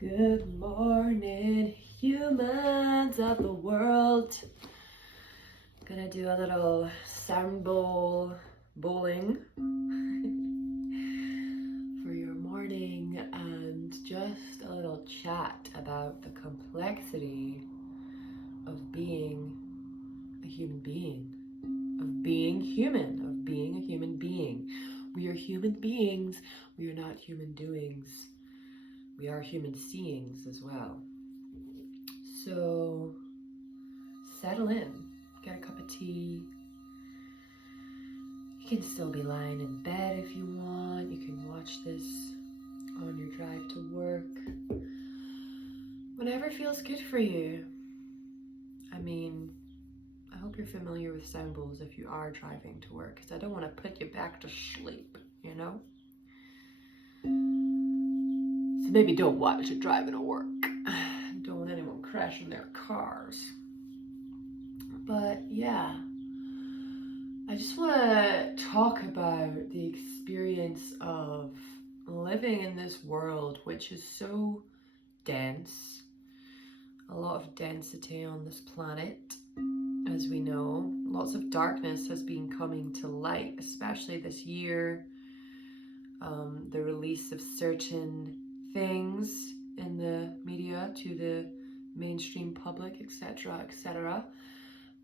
Good morning, humans of the world. Gonna do a little sound bowling for your morning and just a little chat about the complexity of being a human being, of being human, of being a human being. We are human beings, we are not human doings. We are human seeings as well. So settle in, get a cup of tea. You can still be lying in bed if you want. You can watch this on your drive to work. Whatever feels good for you. I mean, I hope you're familiar with sound bowls if you are driving to work, because I don't want to put you back to sleep, you know? So maybe don't watch it driving to work. Don't want anyone crashing their cars. But yeah, I just want to talk about the experience of living in this world, which is so dense. A lot of density on this planet, as we know. Lots of darkness has been coming to light, especially this year. The release of certain things in the media to the mainstream public, etc., etc.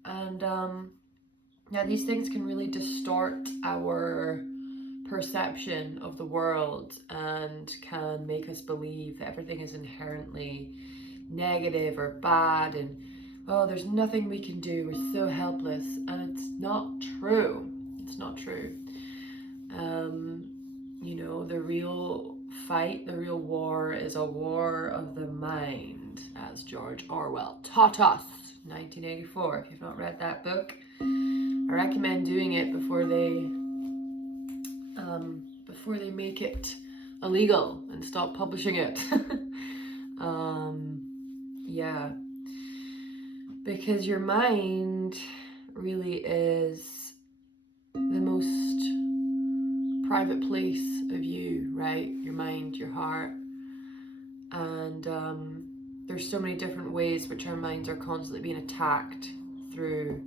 And yeah, these things can really distort our perception of the world and can make us believe that everything is inherently negative or bad and oh, there's nothing we can do, we're so helpless. And it's not true. It's not true. You know, the real fight, the real war is a war of the mind, as George Orwell taught us. 1984. If you've not read that book, I recommend doing it before they make it illegal and stop publishing it. Yeah, because your mind really is the most private place of you, right? Your mind, your heart. And there's so many different ways which our minds are constantly being attacked through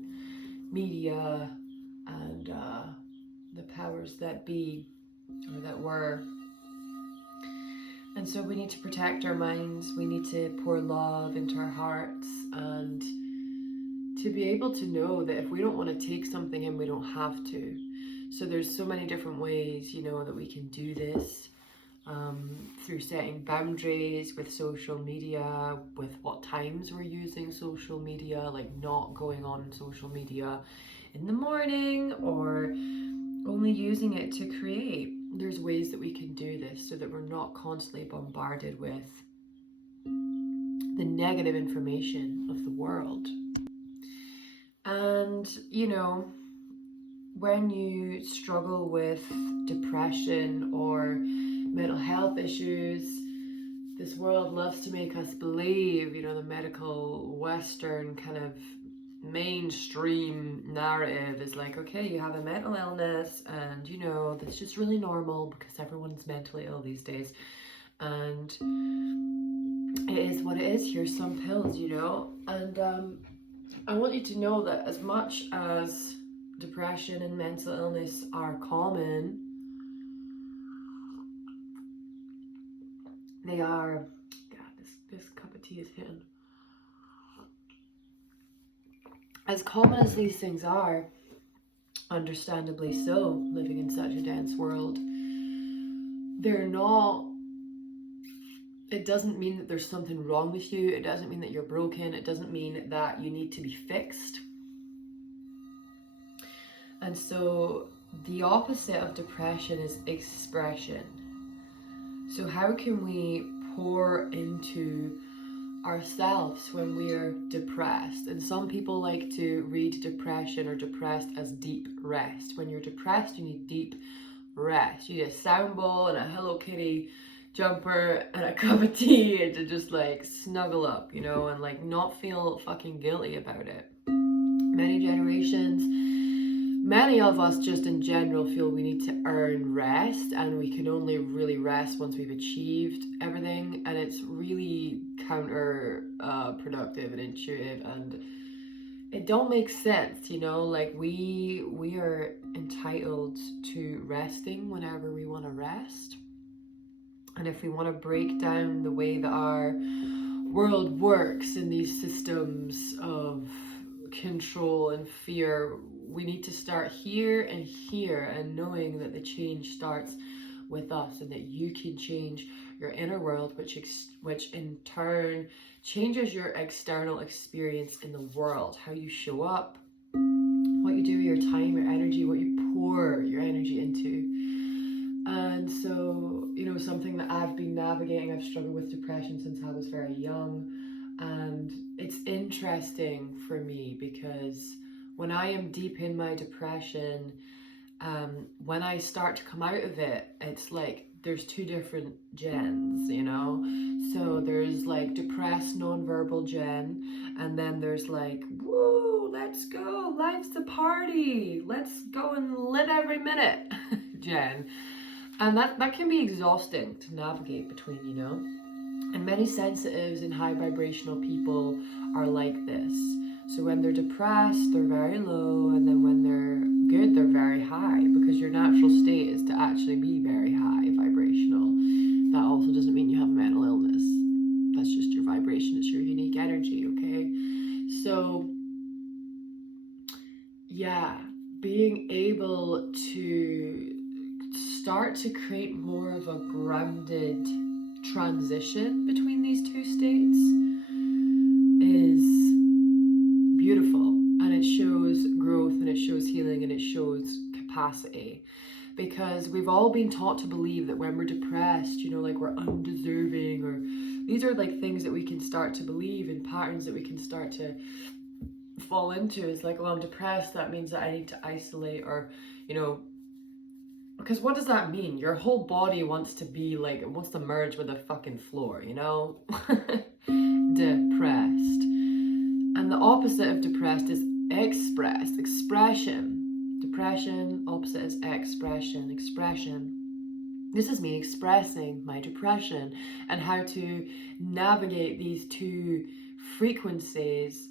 media and the powers that be, or that were. And so we need to protect our minds, we need to pour love into our hearts, and to be able to know that if we don't want to take something in, we don't have to. So there's so many different ways, you know, that we can do this. Through setting boundaries with social media, with what times we're using social media, like not going on social media in the morning or only using it to create. There's ways that we can do this so that we're not constantly bombarded with the negative information of the world. And, you know, when you struggle with depression or mental health issues, this world loves to make us believe, you know, the medical Western kind of mainstream narrative is like, okay, you have a mental illness and, you know, that's just really normal because everyone's mentally ill these days. And it is what it is. Here's some pills, you know. And I want you to know that as much as depression and mental illness are common, they are, God, this cup of tea is hitting. As common as these things are, understandably so, living in such a dense world, they're not, it doesn't mean that there's something wrong with you. It doesn't mean that you're broken. It doesn't mean that you need to be fixed. And so the opposite of depression is expression. So how can we pour into ourselves when we're depressed? And some people like to read depression or depressed as deep rest. When you're depressed, you need deep rest. You need a sound bowl and a Hello Kitty jumper and a cup of tea and to just like snuggle up, you know, and like not feel fucking guilty about it. Many generations, many of us just in general feel we need to earn rest, and we can only really rest once we've achieved everything, and it's really counter productive and intuitive, and it don't make sense, you know. Like we are entitled to resting whenever we want to rest. And if we want to break down the way that our world works in these systems of control and fear, we need to start here and here, and knowing that the change starts with us, and that you can change your inner world, which in turn changes your external experience in the world, how you show up, what you do with your time, your energy, what you pour your energy into. And so, you know, something that I've been navigating, I've struggled with depression since I was very young. And it's interesting for me because when I am deep in my depression, when I start to come out of it, it's like there's two different Jens, you know? So there's like depressed nonverbal Jen, and then there's like, woo, let's go, life's a party, let's go and live every minute Jen. And that can be exhausting to navigate between, you know? And many sensitives and high vibrational people are like this. So when they're depressed, they're very low, and then when they're good, they're very high, because your natural state is to actually be very high vibrational. That also doesn't mean you have a mental illness. That's just your vibration. It's your unique energy, okay? So, yeah, being able to start to create more of a grounded transition between these two states is beautiful, and it shows growth, and it shows healing, and it shows capacity, because we've all been taught to believe that when we're depressed, you know, like we're undeserving, or these are like things that we can start to believe, and patterns that we can start to fall into. Is like, oh, I'm depressed, that means that I need to isolate, or, you know, because what does that mean? Your whole body wants to be like, it wants to merge with the fucking floor, you know? Depressed. And the opposite of depressed is expressed, expression. Depression, opposite is expression, expression. This is me expressing my depression and how to navigate these two frequencies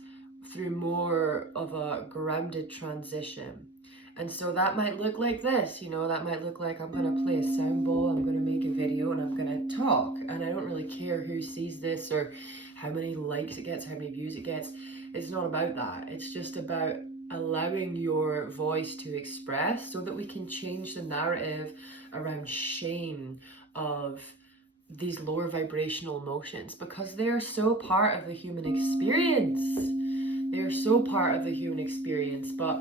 through more of a grounded transition. And so that might look like this, you know, that might look like I'm going to play a sound bowl, I'm going to make a video, and I'm going to talk. And I don't really care who sees this or how many likes it gets, how many views it gets. It's not about that. It's just about allowing your voice to express, so that we can change the narrative around shame of these lower vibrational emotions, because they're so part of the human experience. They're so part of the human experience. But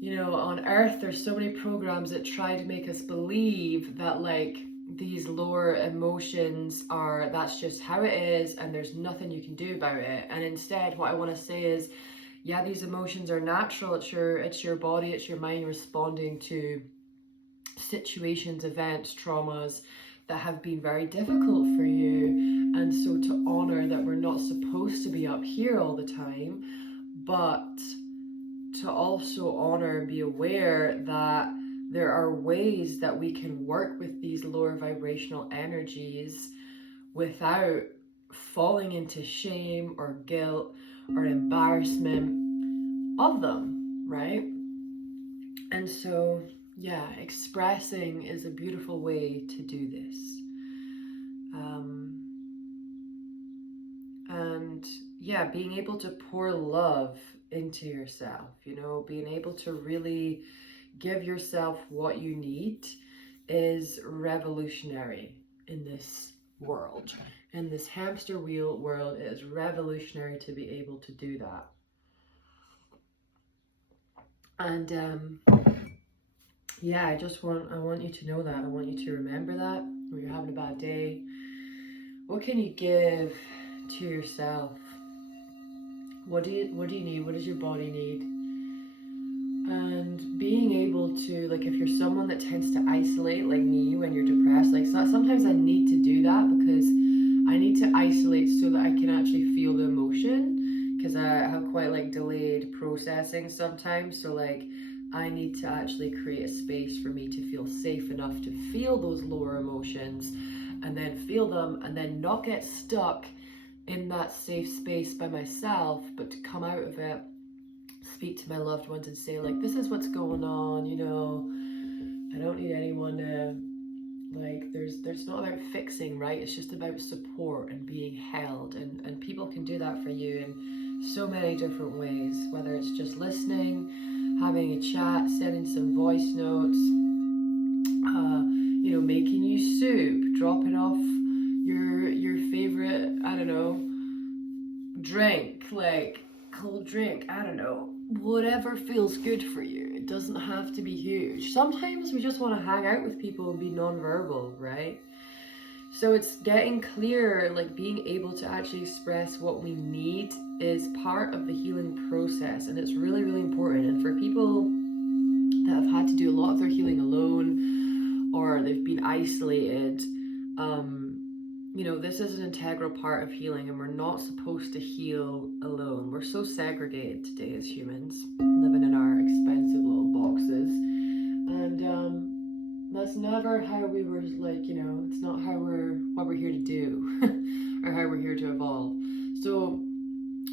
you know, on earth, there's so many programs that try to make us believe that like these lower emotions are, that's just how it is, and there's nothing you can do about it. And instead, what I want to say is, yeah, these emotions are natural. It's your body, it's your mind responding to situations, events, traumas that have been very difficult for you. And so to honor that we're not supposed to be up here all the time, but to also honor and be aware that there are ways that we can work with these lower vibrational energies without falling into shame or guilt or embarrassment of them, right? And so, yeah, expressing is a beautiful way to do this. And yeah, being able to pour love into yourself, you know, being able to really give yourself what you need is revolutionary in this world. In this hamster wheel world, it is revolutionary to be able to do that. And yeah, I want you to know that. I want you to remember that when you're having a bad day. What can you give to yourself? What do you need? What does your body need? And being able to, like, if you're someone that tends to isolate, like me, when you're depressed, like, so sometimes I need to do that, because I need to isolate so that I can actually feel the emotion, because I have quite like delayed processing sometimes. So like I need to actually create a space for me to feel safe enough to feel those lower emotions, and then feel them, and then not get stuck in that safe space by myself, but to come out of it, speak to my loved ones and say, like, this is what's going on, you know, I don't need anyone to, like, there's not about fixing, right? It's just about support and being held, and people can do that for you in so many different ways, whether it's just listening, having a chat, sending some voice notes, you know, making you soup, dropping off your favorite, I don't know, drink, like cold drink, I don't know, whatever feels good for you. It doesn't have to be huge. Sometimes we just want to hang out with people and be non-verbal, right? So it's getting clear, like being able to actually express what we need is part of the healing process, and it's really, really important. And for people that have had to do a lot of their healing alone, or they've been isolated, you know, this is an integral part of healing, and we're not supposed to heal alone. We're so segregated today as humans, living in our expensive little boxes, and that's never how we were, like, you know, it's not what we're here to do or how we're here to evolve. So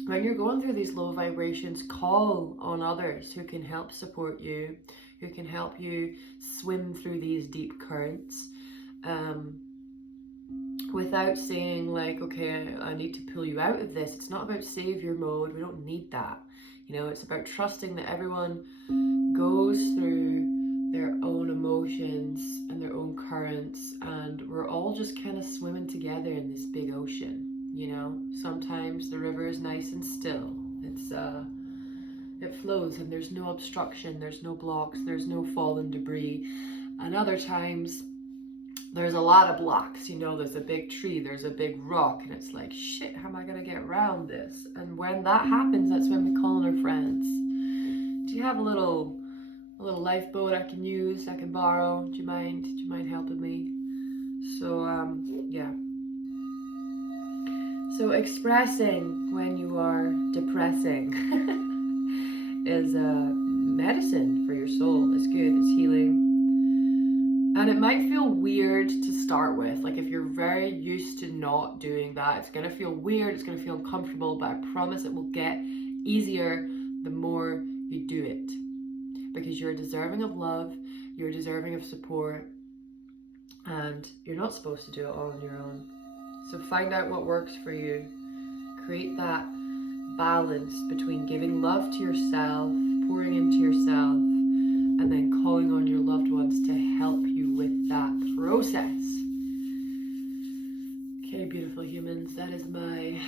when you're going through these low vibrations, call on others who can help support you, who can help you swim through these deep currents, without saying, like, okay, I need to pull you out of this. It's not about savior mode. We don't need that. You know, it's about trusting that everyone goes through their own emotions and their own currents, and we're all just kind of swimming together in this big ocean. You know, sometimes the river is nice and still. It flows and there's no obstruction, there's no blocks, there's no fallen debris. And other times there's a lot of blocks, you know, there's a big tree, there's a big rock, and it's like, shit, how am I gonna get around this? And when that happens, that's when we call on our friends. Do you have a little lifeboat I can use, I can borrow? Do you mind helping me? So yeah. So expressing when you are depressing is medicine for your soul. It's good, it's healing. And it might feel weird to start with. Like, if you're very used to not doing that, it's gonna feel weird, it's gonna feel uncomfortable, but I promise it will get easier the more you do it. Because you're deserving of love, you're deserving of support, and you're not supposed to do it all on your own. So find out what works for you. Create that balance between giving love to yourself, pouring into yourself, and then calling on your loved ones to help you with that process. Okay, beautiful humans, that is my